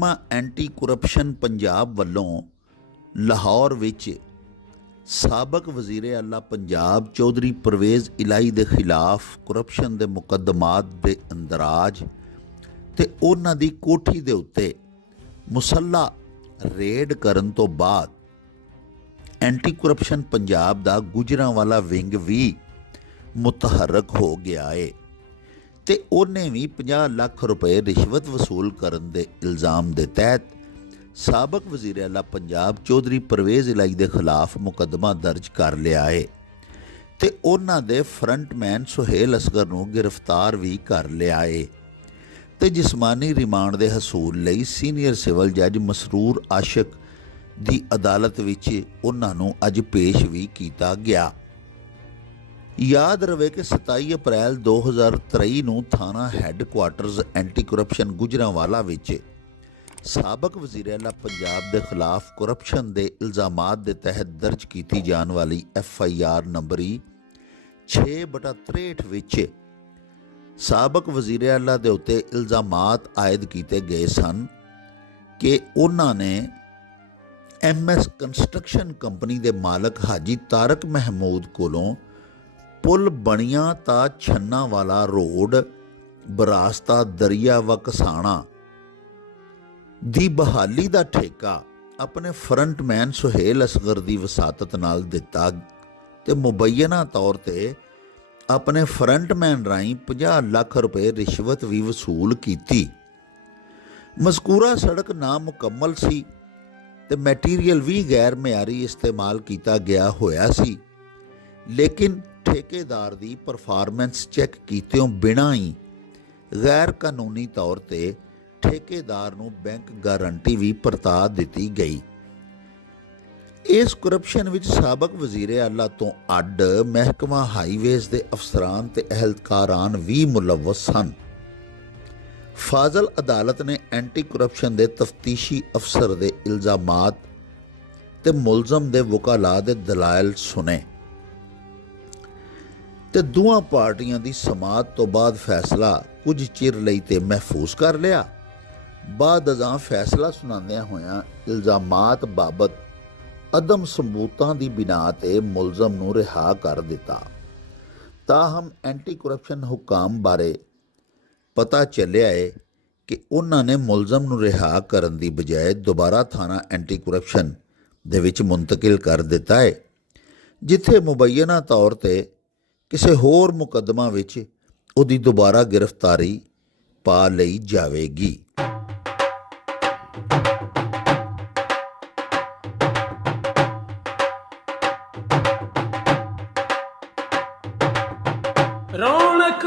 ਮਹਿਕਮਾ anti corruption Punjab ਵੱਲੋਂ ਲਾਹੌਰ ਵਿੱਚ ਸਾਬਕ ਵਜ਼ੀਰ ਆਲਾ ਪੰਜਾਬ ਚੌਧਰੀ ਪਰਵੇਜ਼ ਇਲਾਹੀ ਦੇ ਖਿਲਾਫ ਕਰਪਸ਼ਨ ਦੇ ਮੁਕੱਦਮਾਤ ਦੇ ਅੰਦਰਾਜ ਤੇ ਉਹਨਾਂ ਦੀ ਕੋਠੀ ਦੇ ਉੱਤੇ ਮੁਸੱਲਾ ਰੇਡ ਕਰਨ ਤੋਂ ਬਾਅਦ ਐਂਟੀ ਕਰਪਸ਼ਨ ਪੰਜਾਬ ਦਾ ਗੁਜਰਾਂਵਾਲਾ ਵਿੰਗ ਵੀ ਮੁਤਹਰਕ ਹੋ ਗਿਆ ਹੈ ਤੇ ਉਹਨੇ ਵੀ 50 ਲੱਖ ਰੁਪਏ ਰਿਸ਼ਵਤ ਵਸੂਲ ਕਰਨ ਦੇ ਇਲਜ਼ਾਮ ਦੇ ਤਹਿਤ ਸਾਬਕ ਵਜ਼ੀਰ ਆਲਾ ਪੰਜਾਬ ਚੌਧਰੀ ਪਰਵੇਜ਼ ਇਲਾਹੀ ਦੇ ਖਿਲਾਫ ਮੁਕੱਦਮਾ ਦਰਜ ਕਰ ਲਿਆ ਹੈ ਤੇ ਉਹਨਾਂ ਦੇ ਫਰੰਟਮੈਨ ਸੁਹੇਲ ਅਸਗਰ ਨੂੰ ਗ੍ਰਿਫਤਾਰ ਵੀ ਕਰ ਲਿਆ ਹੈ ਤੇ ਜਿਸਮਾਨੀ ਰਿਮਾਂਡ ਦੇ ਹਸੂਲ ਲਈ ਸੀਨੀਅਰ ਸਿਵਲ ਜੱਜ ਮਸਰੂਰ ਆਸ਼ਕ ਦੀ ਅਦਾਲਤ ਵਿੱਚ ਉਹਨਾਂ ਨੂੰ ਅੱਜ ਪੇਸ਼ ਵੀ ਕੀਤਾ ਗਿਆ। याद रहे कि 27 अप्रैल 2023 ਨੂੰ थाना हैडकुआर्टरस एंटी करप्शन गुजरांवाला विच साबक वज़ीर आला पंजाब के खिलाफ करप्शन के इल्ज़ामात के तहत दर्ज की जाने वाली FIR नंबरी 6/63 विच साबक वज़ीर आला के उत्ते इल्ज़ामात आयद किए गए सन कि उन्होंने MS कंस्ट्रक्शन कंपनी के मालक हाजी तारक महमूद कोलों पुल बनिया ता छन्ना वाला रोड बरास्ता दरिया व कसाना दी बहाली का ठेका अपने फ्रंटमैन सुहेल असगर की वसातत नाल दिता ते मुबैना तौर पर अपने फ्रंटमैन राही 50 लाख रुपए रिश्वत भी वसूल की। मज़कूरा सड़क नामुकम्मल सी ते मैटीरियल भी गैर मियारी इस्तेमाल किया गया होया सी, लेकिन ठेकेदार की परफॉर्मेंस चैक कीतों बिना ही गैर कानूनी तौर पर ठेकेदार नूं बैंक गारंटी भी परता दी गई। इस करप्शन विच साबक वज़ीर आला तो अड महकमा हाईवेज़ के अफसरान ते अहलकारान भी मुलवस सन। फाजल अदालत ने एंटी करप्शन के तफ्तीशी अफसर के इल्ज़ामात ते मुलजम के वकाला के दलाइल सुने ते दोवां पार्टियां दी समात तो बाद फैसला कुछ चिर लई ते महफूज कर लिया। बाद अजां फैसला सुनांदियां होयां इल्ज़ामात बाबत अदम सबूतां दी बिना ते मुलजम नूं रिहा कर दिता। ताहम एंटी करप्शन हुकाम बारे पता चलिया है कि उन्होंने मुलजम नूं रिहा करन दी बजाय दोबारा थाना एंटी करप्शन दे विच मुंतकिल कर दिता है, जिथे मुबैना तौर पर किसी होर मुकदमा विच उहदी दोबारा गिरफ्तारी पा लई जावेगी। रौनक